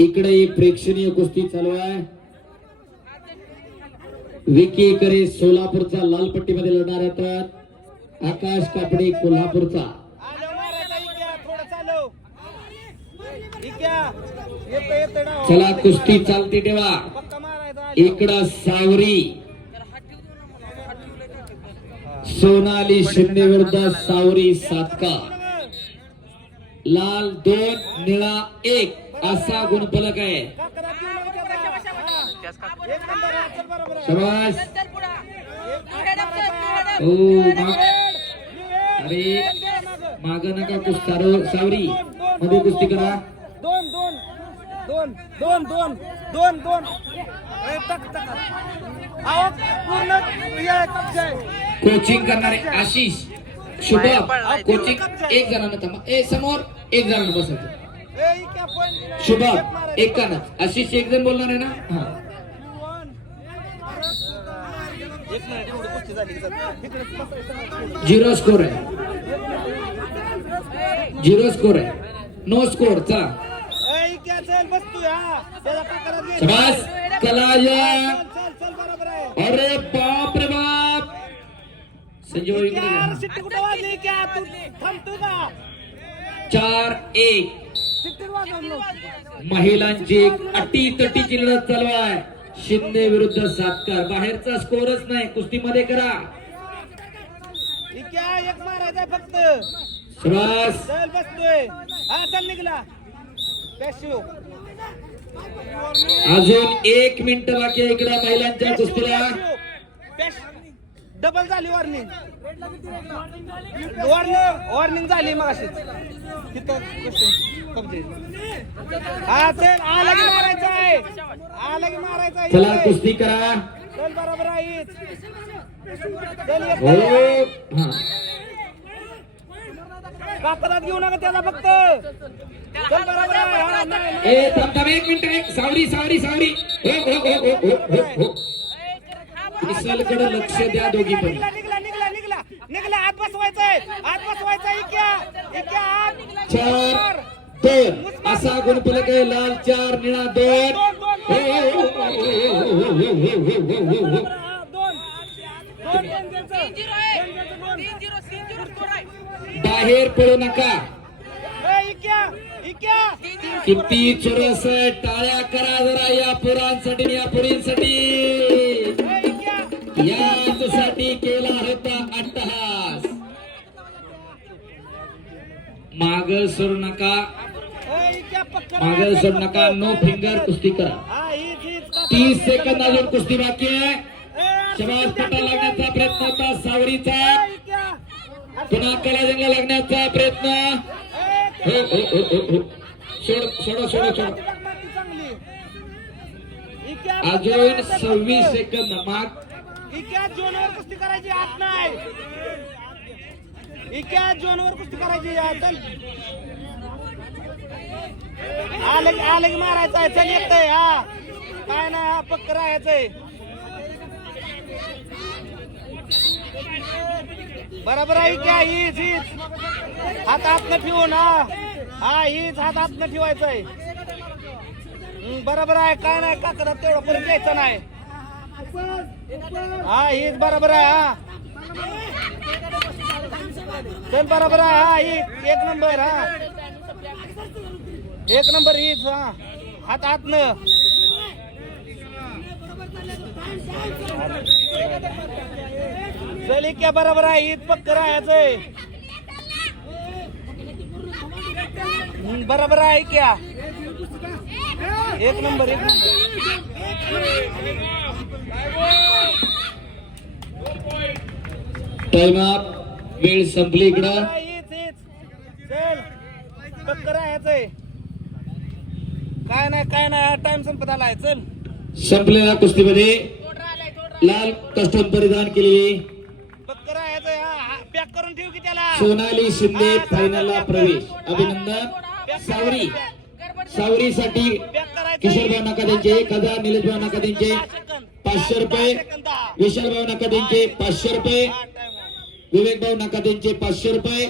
इकडे प्रेक्षणीय कुस्ती चालू आहे. विकी करे सोलापूरचा लालपट्टीमध्ये लढणार येतात. आकाश कापडे कोल्हापूरचा. चला कुस्ती चालती ठेवा इकडं सावरी. सोनाली शिंदे विरुद्ध सावरी सातका. लाल दोन निळा एक. असा गुणफलक आहे. शबास. अरे माग नका कुस्तारो सावरी मध्ये कुस्ती करा. दोन दोन दोन दोन दोन दोन दोन. कोचिंग करणारे आशिष शुभ कोचिंग एक जणांना थांबा. ए समोर एक जणांना बसवतो शुभम ना आशिष एक जण बोलणार आहे ना? झिरो स्कोर आहे. झिरो स्कोर आहे. नो स्कोर चा बस कलाया अरे बाप रे बाप. संजीव चार एक. महिलांची अटी तटीची लढत चालू आहे शिंदे विरुद्ध सातकर. बाहेरचा स्कोरच नाही. कुस्तीमध्ये करा. एक मारायचा फक्त. चल बसतोय. हा चल निघला. अजून एक मिनिट बाकी आहे इकडे महिलांच्या कुस्तीला. डबल झाली वॉर्निंग वॉर्निंग वॉर्निंग झाली मग अशीच हा चल आला की मारायचं आहे. आला की मारायचं आहे. चला कुस्ती करा. चल बरोबर आहे. कातरात हो, घेऊ नका त्याला फक्त. चल बरोबर आहे. एक मिनिट सावरी सावरी सावरी. हो, हो, विशालकडे लक्ष द्या दोघी पण निघला आत बसवायचंय आत बसवायचंय चार दोन असा गुणफलक आहे लाल चार निळा दोन बाहेर पडू नका किती चुरस टाळ्या करा जरा या पुरांसाठी या पुरींसाठी माग सरू नका. माग मारायचं सरू नका. नो फिंगर कुस्ती करा. तीस सेकंद अजून कुस्ती बाकी आहे. शबाज पटा लागण्याचा प्रयत्न होता. सावरीचा. पुन्हा कलाजंगा लागण्याचा प्रयत्न. हो हो हो हो हो. सोड सोडा सोडा सोडा. अजून सव्वीस सेकंद. माग. इक्या जोनवर कुस्ती करायची आत नाही. इक्या जोनवर कुस्ती करायची चल आलं की आलं की मारायचं आहे चल येतंय हा. काय नाही हा पक्क राहायचंय. बरोबर आहे क्या हीच हीच. हात हात न ठेवून हा. हा हीच हात हात न ठेवायचंय. हं, बरोबर आहे काय नाही का करत तेवढं परत द्यायचं नाही. हा हीच बरोबर आहे हा. चल बरोबर आहे? हा ही एक नंबर हा. एक नंबर हीच हा. हात हात न चल क्या बरोबर आहे? ईद पक्क राहायचंय हं, बरोबर आहे क्या? एक नंबर एक नंबर. टाइम आप वेळ संपली इकडं. काय नाही काय नाही टाइम संपत आलाय चल. संपलेला कुस्तीमध्ये. लाल कस्टम परिधान केलेली. सोनाली शिंदे फायनलला प्रवेश. अभिनंदन. सावरी. सावरीसाठी किशोरभाव नका त्यांचे एक हजार निलेशभाऊ नका त्यांचे पाचशे रुपये. विशालभाऊ नका त्यांचे पाचशे रुपये. विवेकभाऊ नकादेंचे पाचशे रुपये.